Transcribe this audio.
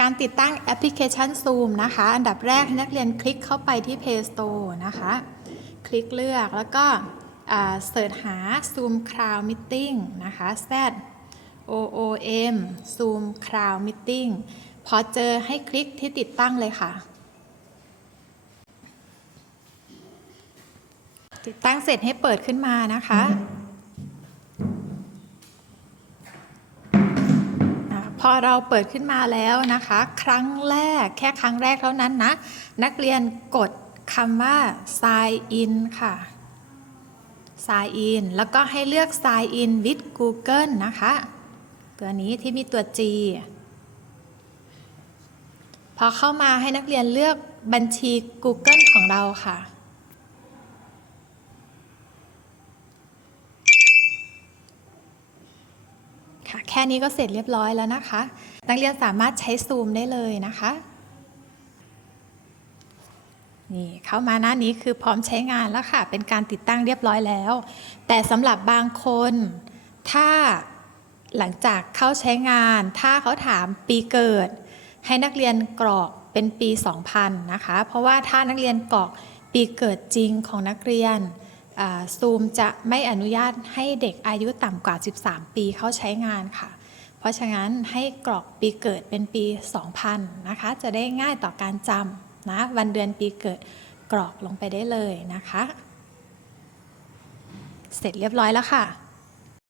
การติดตั้งแอปพลิเคชัน Zoom นะคะ อันดับแรกนักเรียนคลิกเข้าไปที่ Play Store นะคะ คลิกเลือกแล้วก็เสิร์ชหา Zoom Cloud Meeting นะคะ Z O O M Zoom Cloud Meeting พอเจอให้คลิกที่ติดตั้งเลยค่ะ ติดตั้งเสร็จให้เปิดขึ้นมานะคะ อเราเปิดขึ้นมาแล้วนะคะ ครั้งแรกแค่ครั้งแรกเท่านั้นนะ นักเรียนกดคำว่า sign in ค่ะ sign in แล้วก็ให้เลือก sign in with Google นะคะ ตัวนี้ที่มีตัว G พอเข้ามาให้นักเรียนเลือกบัญชี Google ของเราค่ะ ค่ะ แค่นี้ก็เสร็จเรียบร้อยแล้วนะคะ นักเรียนสามารถใช้ซูมได้เลยนะคะนี่เข้ามาหน้านี้คือพร้อมใช้งานแล้วค่ะ เป็นการติดตั้งเรียบร้อยแล้ว แต่สำหรับบางคน ถ้าหลังจากเข้าใช้งาน ถ้าเขาถามปีเกิด ให้นักเรียนกรอกเป็นปี 2000 นะคะ เพราะว่าถ้านักเรียนกรอกปีเกิดจริงของนักเรียน ซูมจะไม่อนุญาตให้เด็กอายุต่ำกว่า 13 ปีเข้าใช้งานค่ะ เพราะฉะนั้นให้กรอกปีเกิดเป็นปี 2000 นะคะ จะได้ง่ายต่อการจำนะวันเดือนปีเกิดกรอกลงไปได้เลยนะคะ เสร็จเรียบร้อยแล้วค่ะ